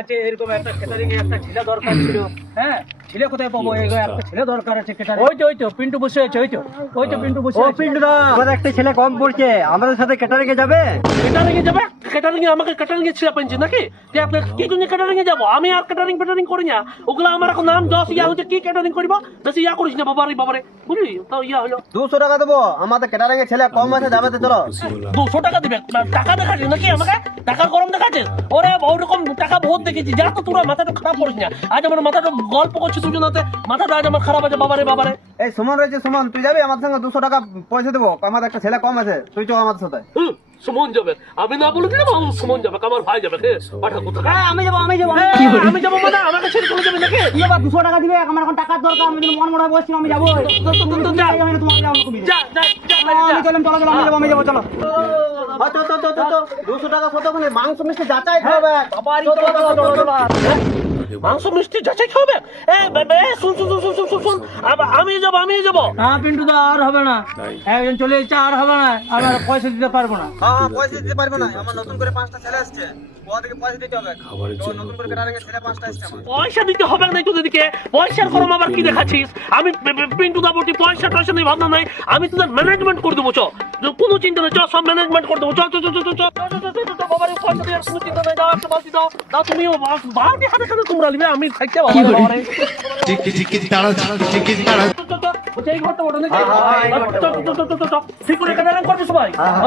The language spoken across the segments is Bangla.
আছে এরকম একটা ক্যাটারিং একটা ছেলে দরকার ছিল। হ্যাঁ ছেলে কোথায় পাবো? একটা ছেলে দরকার আছে ওই তো ওই তো পিন্টু বসে আছে ওই তো। ওই তো পিন্টু বসে ও পিন্টু দা আমার একটা ছেলে কম পড়ছে। আমাদের সাথে ক্যাটারিং এ যাবে? ক্যাটারিং এ যাবে? ক্যাটারিং এ আমাকে ক্যাটারিং এ ছিলা পেনছে নাকি? যে আপনি কি জন্য ক্যাটারিং এ যাব? আমি আর ক্যাটারিং ফ্যাটারিং করি না। ওগুলো আমার এখন নাম যশ ইয়া হচ্ছে কি ক্যাটারিং করিব? বেশি ইয়া করিস না বাবারে বাবারে। বুঝলি? তাও ইয়া হলো। দুশো টাকা দেবো। আমাদের ক্যাটারিং এ ছেলে কম আছে যাবে তো চলো। দুশো টাকা দিবে? টাকা দেখাচ্ছিস নাকি আমাকে? টাকার গরম দেখাচ্ছিস ওরে ওরকম টাকা বহুত দেখেছি। যা তো তোরা মাথাটা খারাপ করিস না। আজ আমার মাথাটা গল্প করছি দুজন হাতে মাথাটা আজ আমার খারাপ আছে বাবারে বাবারে। এই সুমন রয়েছে সুমন তুই যাবি? আমার সঙ্গে দুশো টাকা পয়সা দেবো। আমার একটা ছেলে কম আছে তুই চো আমার সাথে। সুমন যাবে। আমি না বলে দিলাম আমার সুমন যাবে আমার ভাই যাবে পাঠা কোথা আমি যাব আমি যাব হ্যাঁ, আমি যাব মানে আমাকে ছেড়ে যাবে নাকি? আবার দুশো টাকা দিবে? আমার এখন টাকার দরকার আমি মন মনে বসছি আমি যাব। আমি চলো চলো আমি যাব আমি যাব চলো। দুশো টাকা কত মাংস মিষ্টি যাচাই হবে মাংস মিষ্টি যাচাই খাবে এ বে- বে, শুন শুন শুন শুন শুন শুন। আমি যাব আমি যাব। না পিন্টু দা আর হবে না। একজন চলে যাচ্ছে আর হবে না। আমার পয়সা দিতে পারব না। হ্যাঁ পয়সা দিতে পারব না। আমার নতুন করে পাঁচটা ছেলে আসছে। আসছে আমার পয়সা দিতে হবে না তোদের পয়সার গরম আবার কি দেখাচ্ছিস আমি পিন্টু দা বটি পয়সা টয়সা নেই ভাবনা নাই আমি তোদের ম্যানেজমেন্ট করে দেবো চ কোনো চিন্তা নেই চ সব ম্যানেজমেন্ট করে দেবো চ চ চ চ চ চ চ, চ,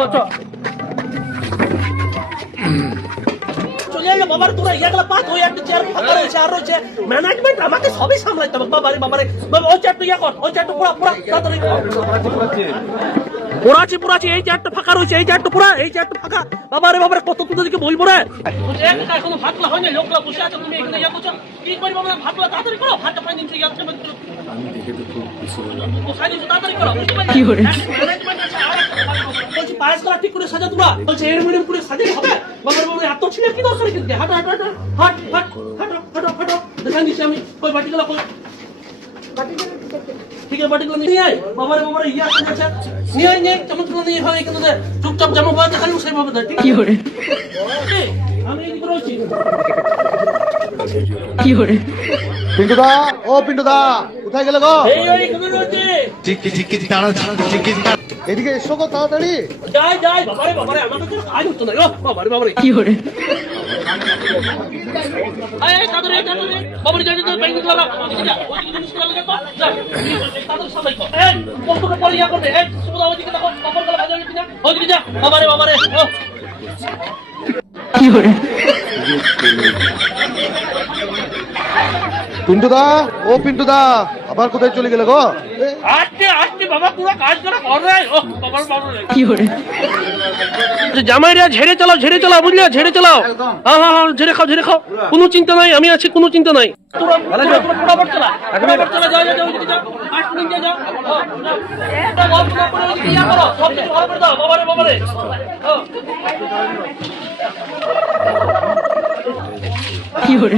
চ, যাবে বাবার তোরা ইয়াগুলা পাত ওই একটা চেয়ার ফাঁকা রয়েছে আর রয়েছে ম্যানেজমেন্ট আমাকে সবই সামলাইতে হবে। বাবারে বাবারে ওই চেয়ারটা ইয়া কর ওই চেয়ারটা পুরা পুরা তাড়াতাড়ি পুরাছি পুরাছি এই চেয়ারটা ফাঁকা রয়েছে এই চেয়ারটা পুরা এই চেয়ারটা ফাঁকা। বাবারে বাবারে কত তোদেরকে বলব রে? এখনও ভাতলা হয়নি লোকরা বসে আছে তুমি এখানে ইয়া করছ। কি তাড়াতাড়ি করো করো। বসাই দিচ্ছি, তাড়াতাড়ি করো বলছি পায়েস করা ঠিক করে সাজা তোমরা। বলছে এর মিডিয়াম করে সাজাই হবে? বাবার বাবার এত ছিল কি দরকার কিন্তু হাঁটো হাঁটো হাঁটো হাট হাট হাঁটো হাঁটো হাঁটো। দেখান দিচ্ছি আমি কই বাটিগুলো কই ঠিক আছে বাটিগুলো নিয়ে আয়। বাবারে বাবারে ইয়া আছে নিয়ে আয় নিয়ে নিয়ে হয় কিন্তু চুপচাপ জামা পা দেখালি সেইভাবে দে ঠিক আছে? এই, আমি এদিকে রয়েছি পিন্টু দা ও পিন্টু দা কোথায় গেলে গো? এই ওই তাড়া টিকি তাড়া এদিকে এসো গো তাড়াতাড়ি। যাই যাই বাবারে বাবারে আমাকে তো কাজ হতো না গো বাবারে বাবারে। কি করে? এই এই, তাড়াতাড়ি তাড়াতাড়ি। বাবারে যা যা যা ব্যাংকে ওদিকে যা ওদিকে জিনিস লাগা যা যা তাড়াতাড়ি সবাই কর। এই কতটা পরে ইয়া করবে এই সুবিধা ওদিকে দেখো বাবার গলা বাজা গেছে ওদিকে যা বাবারে বাবারে ও পিন্টু দা ও পিন্টু দা আবার কোথায় চলে গেলে গো? এ, কি করে? জামাইরা ঝেড়ে চালাও ঝেড়ে চালাও বুঝলে? ঝেড়ে চালাও। হ্যাঁ হ্যাঁ হ্যাঁ ঝেড়ে খাও ঝেড়ে খাও। কোনো চিন্তা নাই আমি আছি কোনো চিন্তা নাই। না? করে?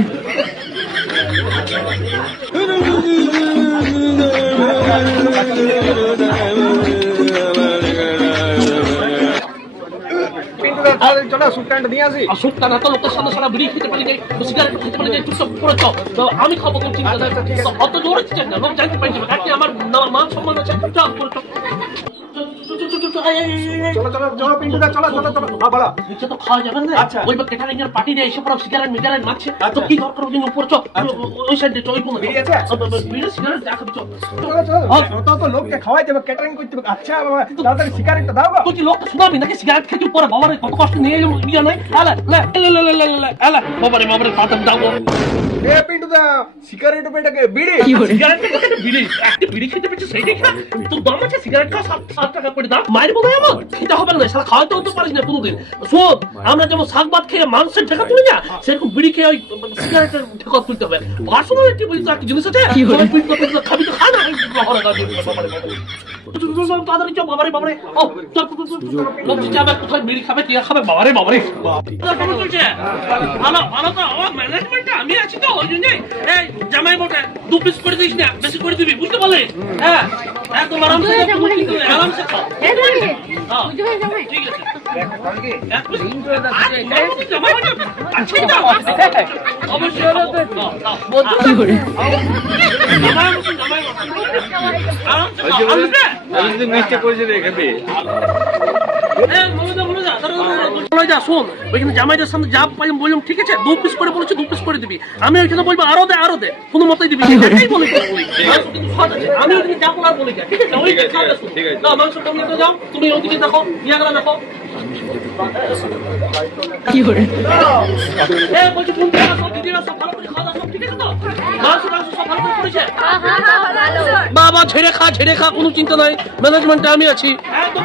আমি খাব অত জোরে আমার মান সম্মান আছে চলো চলো চলো পিন্টু দা চলো চলো চলো। হ্যাঁ বলো। নিচে তো খাওয়া যাবে না। আচ্ছা। ওই বা ক্যাটারিং এর পার্টি দেয় এসে পড়া সিগারেট মিগারেট মারছে তো কি দরকার ওই উপর চো? ওই সাইডে চো ওই কোন বিড়ি আছে? বিড়ি সিগারেট দেখা চো চলো চলো। তো তো লোককে খাওয়াইতে হবে ক্যাটারিং করতে হবে। আচ্ছা বাবা তাড়াতাড়ি সিগারেটটা দাও গো। তুই লোকটা শোনাবি নাকি? সিগারেট খেতে পরে বাবারে কত কষ্ট নিয়ে এলো নাই। আলা লে লে লে লে লে লে আলা। বাবারে বাবারে তাড়াতাড়ি দাও। এ পিন্টু দা সিগারেট পেটাকে বিড়ি? সিগারেট খেতে বিড়ি একটা বিড়ি খেতে পেয়েছে সেই দেখা তোর দাম আছে সিগারেট খা সাত সাত টাকা করে দাম মায়ের বোধ আমার? হবে না সারা খাওয়াতে হতে পারিস না কোনোদিন। শোন আমরা যেমন শাক ভাত খেয়ে মাংসের ঠেকা তুলি না সেরকম বিড়ি খেয়ে ওই সিগারেটের ঠেকা তুলতে হবে। পার্সোনালিটি বলি তো জিনিস আছে? সবাই পিট করে পিট করে খাবি তো খা না। এই লহরে গাছ দিয়ে বাবারে। বাবারে। চল, চল, চল, তাড়াতাড়ি চল, বাবারে বাবারে ও চল চল, চল, চল, চল। লোক যাবে কোথায় বিড়ি খাবে টিয়া খাবে? বাবারে বাবারে। ভালো ভালো তো। ও ম্যানেজমেন্টে আমি আছি তো ওই জন্যই। এই জামাই বটে দু পিস করে দিস না বেশি করে দিবি বুঝতে পারলে? হ্যাঁ। চিন্তা নেই, আরামসে খাও হ্যাঁ, ঠিক আছে। এক পিস আর, জামাই যা। শোন, ওইখানে জামাইদের সামনে যা পাই বললাম ঠিক আছে দু পিস করে বলেছি দু পিস করে দিবি। আমি ওইখানে বলব আরও দে আরও দে কোনো মতেই দিবি এটাই বলে। আমি ওইখানে যা বলার বলে যা ঠিক আছে? ওই ঠিক আছে, খাবে শুন। ঠিক আছে। দাও, মাংস কম যাও তুমি ওদিকে দেখো ইয়াগুলা দেখো। এ, বলছি বন্ধুরা দিদিরা সব ভালো করে খাওয়া দাওয়া সব ঠিক আছে তো? মাংস টাংস সব ভালো করে করেছে বাবা ছেড়ে খা ছেড়ে খা কোনো চিন্তা নাই। ম্যানেজমেন্টে আমি আছি। একদম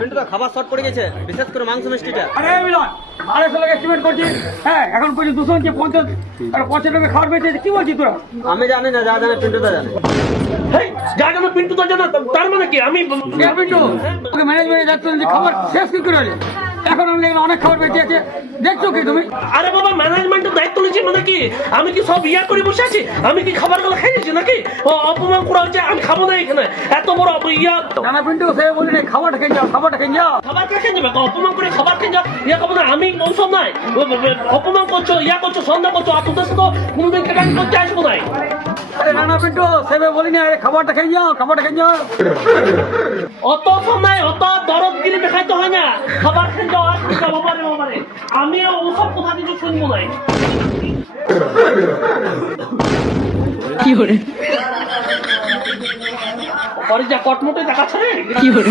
পিন্টুদা খাবার শর্ট পড়ে গেছে বিশেষ করে মাংস মিষ্টিটা। আরে মিলন আড়াইশো টাকা এস্টিমেট করছিস? হ্যাঁ এখন পর্যন্ত দুশো কে পঞ্চাশ আর পঞ্চাশ টাকা খাবার পেয়েছে কি বলছিস তোরা? আমি জানি না যা জানে পিন্টুদা জানে। যা জানো পিন্টু তো জানা তার মানে কি? আমি কে পিন্টু। ওকে ম্যানেজমেন্টে যাচ্ছে খাবার শেষ কি করে এখন অনেক খাবার বেঁচে আছে। দেখছ কি তুমি? আরে বাবা ম্যানেজমেন্টের দায়িত্ব নিয়েছি মানে কি? আমি কি সব ইয়া করে বসে আছি? আমি কি খাবারগুলো খাই নিয়েছি নাকি? ও অপমান করা হচ্ছে আমি খাব না এখানে। এত বড় ইয়া নানা পিন্টু সে বলি না খাবারটা খেয়ে যাও খাবারটা খেয়ে যাও। খাবার খেয়ে যাবে? অপমান করে খাবার খেয়ে যাও। ইয়া খাব না আমি ওসব নাই। অপমান করছ ইয়া করছ সন্ধ্যা করছ আর তোদের সাথে কোনোদিন কেটান করতে আসব নাই। আরে নানা পিন্টু সেবে বলি না আরে খাবারটা খেয়ে যাও খাবারটা খেয়ে যাও। অত সময় অত দরদগিরি দেখাইতে হয় না। খাবার খেয়ে আমি ওসব কথা কিছু শুনব নাই কি করে পরে যা কটমটে দেখাচ্ছে রে। কি করে